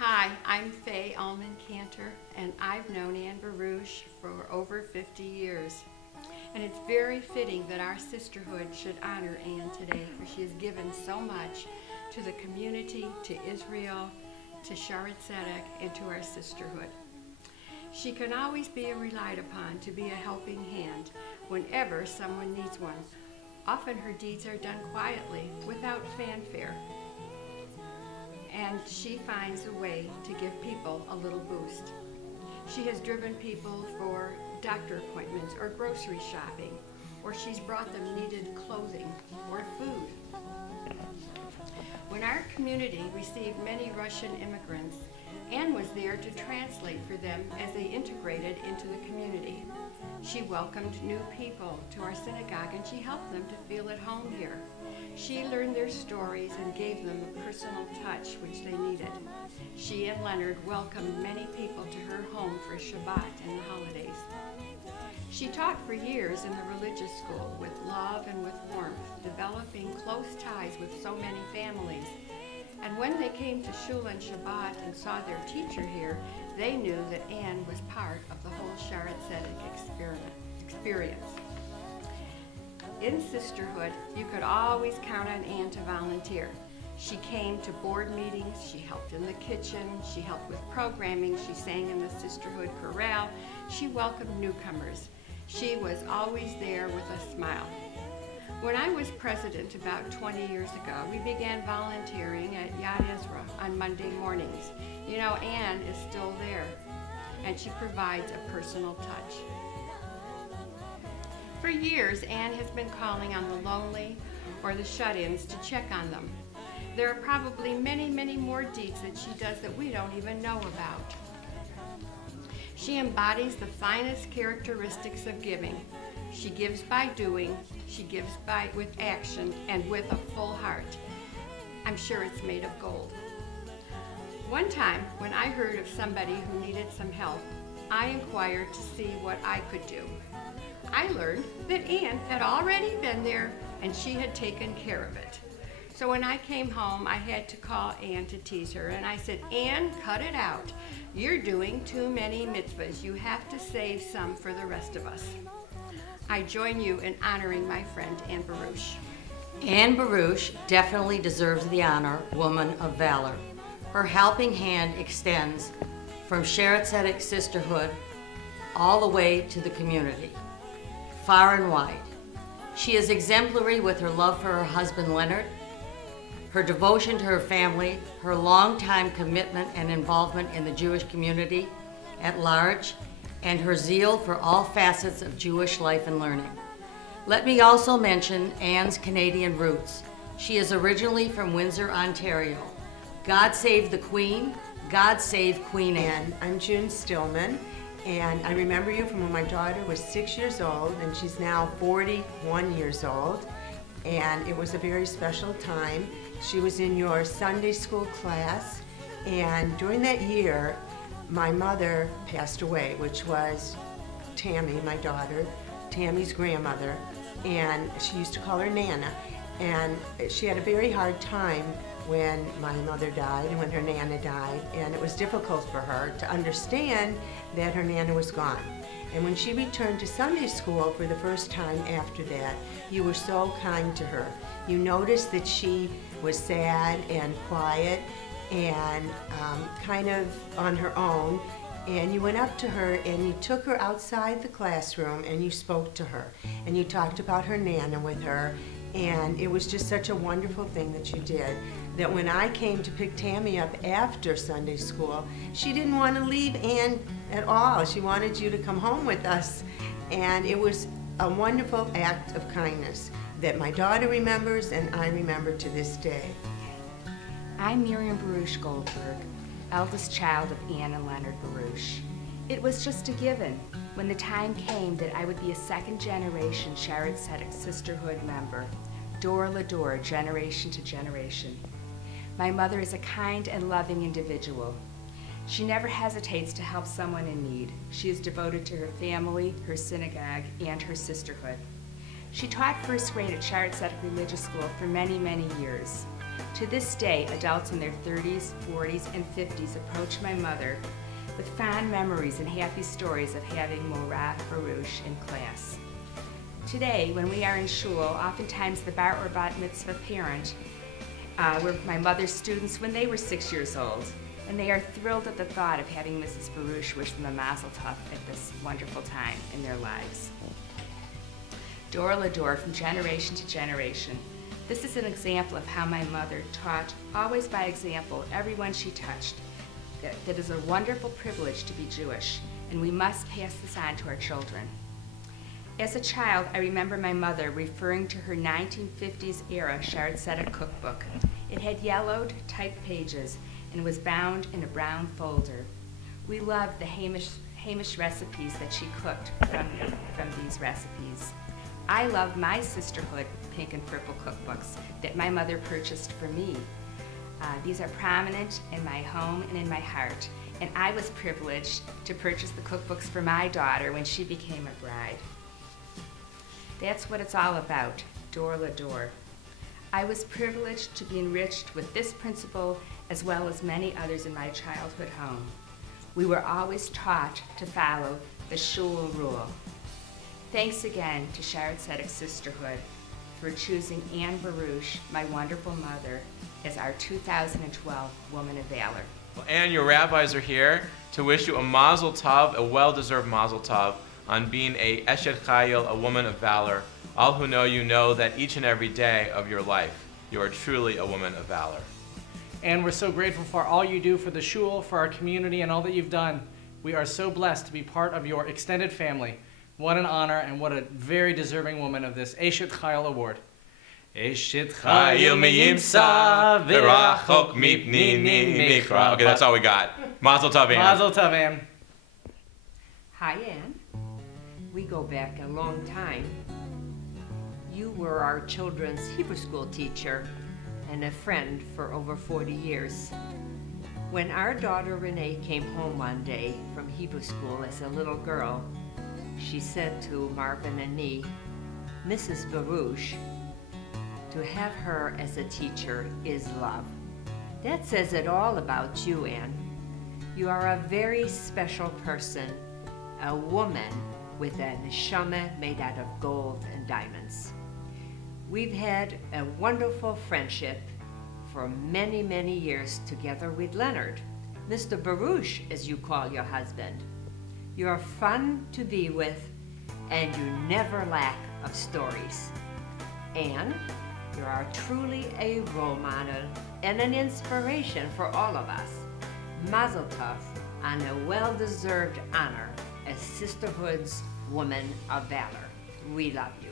Hi, I'm Faye Allman Cantor, and I've known Ann Baruch for over 50 years. And it's very fitting that our sisterhood should honor Ann today, for she has given so much to the community, to Israel, to Sharet Zedek, and to our sisterhood. She can always be relied upon to be a helping hand whenever someone needs one. Often her deeds are done quietly, without fanfare. And she finds a way to give people a little boost. She has driven people for doctor appointments or grocery shopping, or she's brought them needed clothing or food. When our community received many Russian immigrants, Ann was there to translate for them as they integrated into the community. She welcomed new people to our synagogue, and she helped them to feel at home here. She learned their stories and gave them a personal touch which they needed. She and Leonard welcomed many people to her home for Shabbat and the holidays. She taught for years in the religious school with love and with warmth, developing close ties with so many families. And when they came to Shul and Shabbat and saw their teacher here, they knew that Ann was part of the whole Sharet Zedek experience. In Sisterhood, you could always count on Ann to volunteer. She came to board meetings, she helped in the kitchen, she helped with programming, she sang in the Sisterhood chorale, she welcomed newcomers. She was always there with a smile. When I was president about 20 years ago, we began volunteering at Yad Ezra on Monday mornings. You know, Ann is still there, and she provides a personal touch. For years, Ann has been calling on the lonely or the shut-ins to check on them. There are probably many, many more deeds that she does that we don't even know about. She embodies the finest characteristics of giving. She gives by doing, she gives with action, and with a full heart. I'm sure it's made of gold. One time, when I heard of somebody who needed some help, I inquired to see what I could do. I learned that Ann had already been there and she had taken care of it. So when I came home, I had to call Ann to tease her, and I said, "Ann, cut it out. You're doing too many mitzvahs. You have to save some for the rest of us." I join you in honoring my friend Ann Baruch. Ann Baruch definitely deserves the honor, Woman of Valor. Her helping hand extends from Sharet Zedek Sisterhood all the way to the community, far and wide. She is exemplary with her love for her husband Leonard, her devotion to her family, her long-time commitment and involvement in the Jewish community at large, and her zeal for all facets of Jewish life and learning. Let me also mention Ann's Canadian roots. She is originally from Windsor, Ontario. God save the Queen, God save Queen Anne. I'm June Stillman, and I remember you from when my daughter was 6 years old, and she's now 41 years old, and it was a very special time. She was in your Sunday school class, and during that year, my mother passed away, which was Tammy, my daughter, Tammy's grandmother, and she used to call her Nana. And she had a very hard time when my mother died and when her Nana died, and it was difficult for her to understand that her Nana was gone. And when she returned to Sunday school for the first time after that, you were so kind to her. You noticed that she was sad and quiet and kind of on her own, and you went up to her and you took her outside the classroom and you spoke to her and you talked about her Nana with her, and it was just such a wonderful thing that you did, that when I came to pick Tammy up after Sunday school, she didn't want to leave Ann at all. She wanted you to come home with us, and it was a wonderful act of kindness that my daughter remembers and I remember to this day. I'm Miriam Baruch Goldberg, eldest child of Ann and Leonard Baruch. It was just a given when the time came that I would be a second-generation Sharet Zedek Sisterhood member, door to door, generation to generation. My mother is a kind and loving individual. She never hesitates to help someone in need. She is devoted to her family, her synagogue, and her sisterhood. She taught first grade at Sharet Zedek Religious School for many, many years. To this day, adults in their 30s, 40s, and 50s approach my mother with fond memories and happy stories of having Mora Baruch in class. Today, when we are in shul, oftentimes the bar or bat mitzvah parent were my mother's students when they were 6 years old, and they are thrilled at the thought of having Mrs. Baruch wish them a mazel tov at this wonderful time in their lives. Dor Lador, from generation to generation. This is an example of how my mother taught, always by example, everyone she touched, that it is a wonderful privilege to be Jewish, and we must pass this on to our children. As a child, I remember my mother referring to her 1950s era Sharet Tzedek cookbook. It had yellowed, typed pages and was bound in a brown folder. We loved the Hamish recipes that she cooked from these recipes. I loved my Sisterhood pink and purple cookbooks that my mother purchased for me. These are prominent in my home and in my heart, and I was privileged to purchase the cookbooks for my daughter when she became a bride. That's what it's all about, Dor Lador. I was privileged to be enriched with this principle as well as many others in my childhood home. We were always taught to follow the shul rule. Thanks again to Sharet Tzedek Sisterhood for choosing Ann Baruch, my wonderful mother, as our 2012 Woman of Valor. Well, Ann, your rabbis are here to wish you a mazel tov, a well-deserved mazel tov, on being a Eshet Chayil, a woman of valor. All who know you know that each and every day of your life, you are truly a woman of valor. And we're so grateful for all you do for the shul, for our community, and all that you've done. We are so blessed to be part of your extended family. What an honor, and what a very deserving woman of this Eshet Chayil Award. Eshet Chayil miyimsa v'rachok mipnini mikra. Okay, that's all we got. Mazel tov, Ann. Mazel tov, Ann. Hi, Ann. We go back a long time. You were our children's Hebrew school teacher and a friend for over 40 years. When our daughter Renee came home one day from Hebrew school as a little girl, she said to Marvin and me, Mrs. Baruch, to have her as a teacher is love. That says it all about you, Ann. You are a very special person, a woman with a neshama made out of gold and diamonds. We've had a wonderful friendship for many, many years together with Leonard, Mr. Baruch, as you call your husband. You're fun to be with, and you never lack of stories. And you are truly a role model and an inspiration for all of us. Mazel tov on a well-deserved honor as Sisterhood's Woman of Valor. We love you.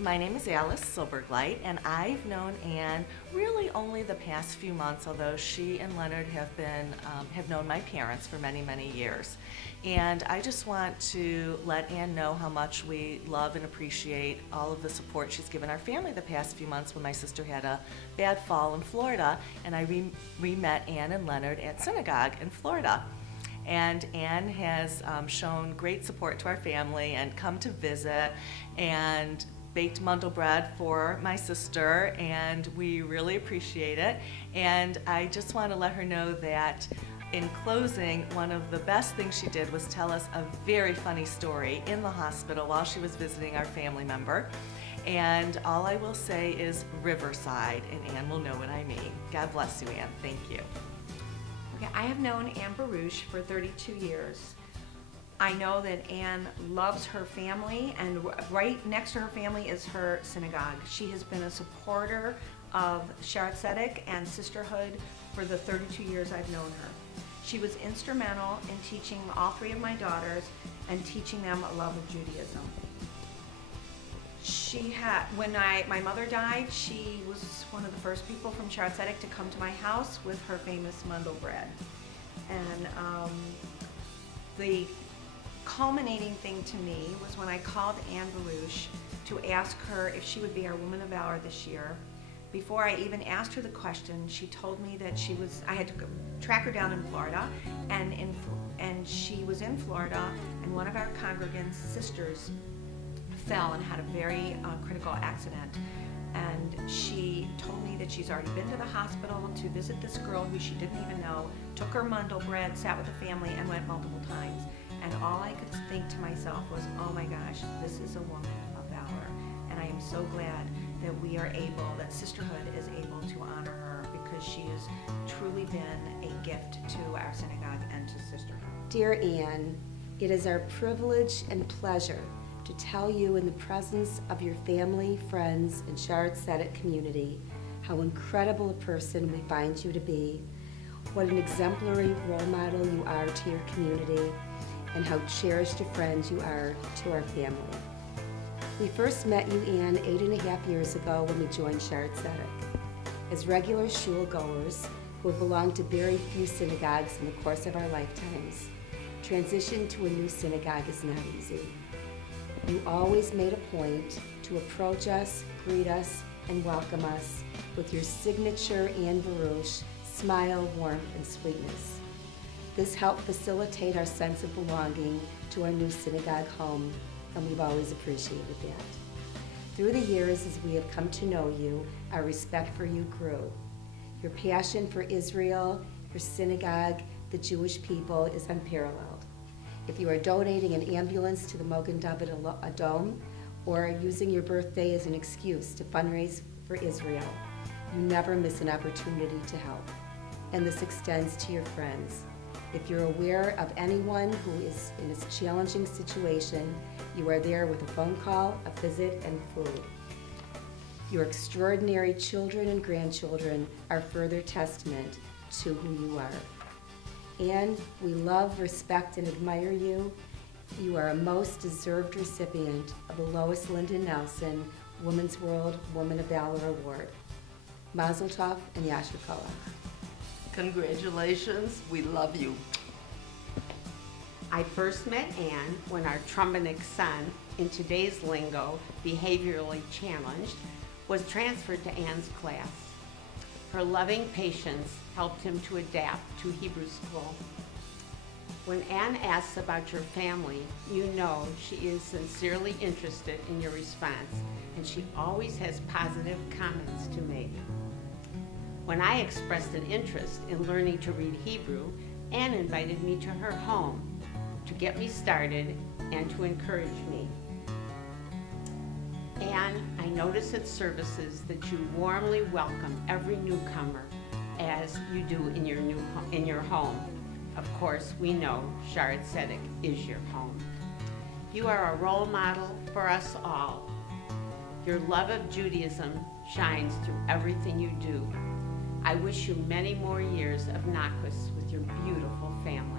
My name is Alice Silbergleit, and I've known Ann really only the past few months, although she and Leonard have known my parents for many, many years. And I just want to let Ann know how much we love and appreciate all of the support she's given our family the past few months when my sister had a bad fall in Florida, and I re-met Ann and Leonard at synagogue in Florida. And Ann has shown great support to our family and come to visit and baked mandel bread for my sister, and we really appreciate it. And I just want to let her know that in closing, one of the best things she did was tell us a very funny story in the hospital while she was visiting our family member. And all I will say is Riverside, and Ann will know what I mean. God bless you, Ann. Thank you. Okay, I have known Ann Baruch for 32 years. I know that Ann loves her family, and right next to her family is her synagogue. She has been a supporter of Sharet Tzedek and Sisterhood for the 32 years I've known her. She was instrumental in teaching all three of my daughters and teaching them a love of Judaism. When my mother died, she was one of the first people from Sharet Tzedek to come to my house with her famous mandel bread. And the culminating thing to me was when I called Ann Baruch to ask her if she would be our Woman of Valor this year. Before I even asked her the question, she told me that I had to track her down in Florida, and she was in Florida, and one of our congregants' sisters fell and had a very critical accident. And she told me that she's already been to the hospital to visit this girl who she didn't even know, took her mundel bread, sat with the family, and went multiple times. And all I could think to myself was, oh my gosh, this is a woman of valor. And I am so glad that we are able, that Sisterhood is able to honor her, because she has truly been a gift to our synagogue and to Sisterhood. Dear Ann, it is our privilege and pleasure to tell you in the presence of your family, friends, and Sharet Tzedek community how incredible a person we find you to be, what an exemplary role model you are to your community, and how cherished a friend you are to our family. We first met you, Ann, 8.5 years ago when we joined Sharet Tzedek. As regular shul goers who have belonged to very few synagogues in the course of our lifetimes, transition to a new synagogue is not easy. You always made a point to approach us, greet us, and welcome us with your signature Ann Baruch smile, warmth, and sweetness. This helped facilitate our sense of belonging to our new synagogue home, and we've always appreciated that. Through the years, as we have come to know you, our respect for you grew. Your passion for Israel, your synagogue, the Jewish people is unparalleled. If you are donating an ambulance to the Mogen David Adom or using your birthday as an excuse to fundraise for Israel, you never miss an opportunity to help. And this extends to your friends. If you're aware of anyone who is in a challenging situation, you are there with a phone call, a visit, and food. Your extraordinary children and grandchildren are further testament to who you are. And we love, respect, and admire you. You are a most deserved recipient of the Lois Lyndon Nelson Women's World Woman of Valor Award. Mazel Tov and Yasher Koach. Congratulations, we love you. I first met Ann when our Trumbenick son, in today's lingo, behaviorally challenged, was transferred to Ann's class. Her loving patience helped him to adapt to Hebrew school. When Ann asks about your family, you know she is sincerely interested in your response, and she always has positive comments to make. When I expressed an interest in learning to read Hebrew, Ann invited me to her home to get me started and to encourage me. Ann, I notice at services that you warmly welcome every newcomer, as you do in your home. Of course, we know Sharet Tzedek is your home. You are a role model for us all. Your love of Judaism shines through everything you do. I wish you many more years of Nachus with your beautiful family.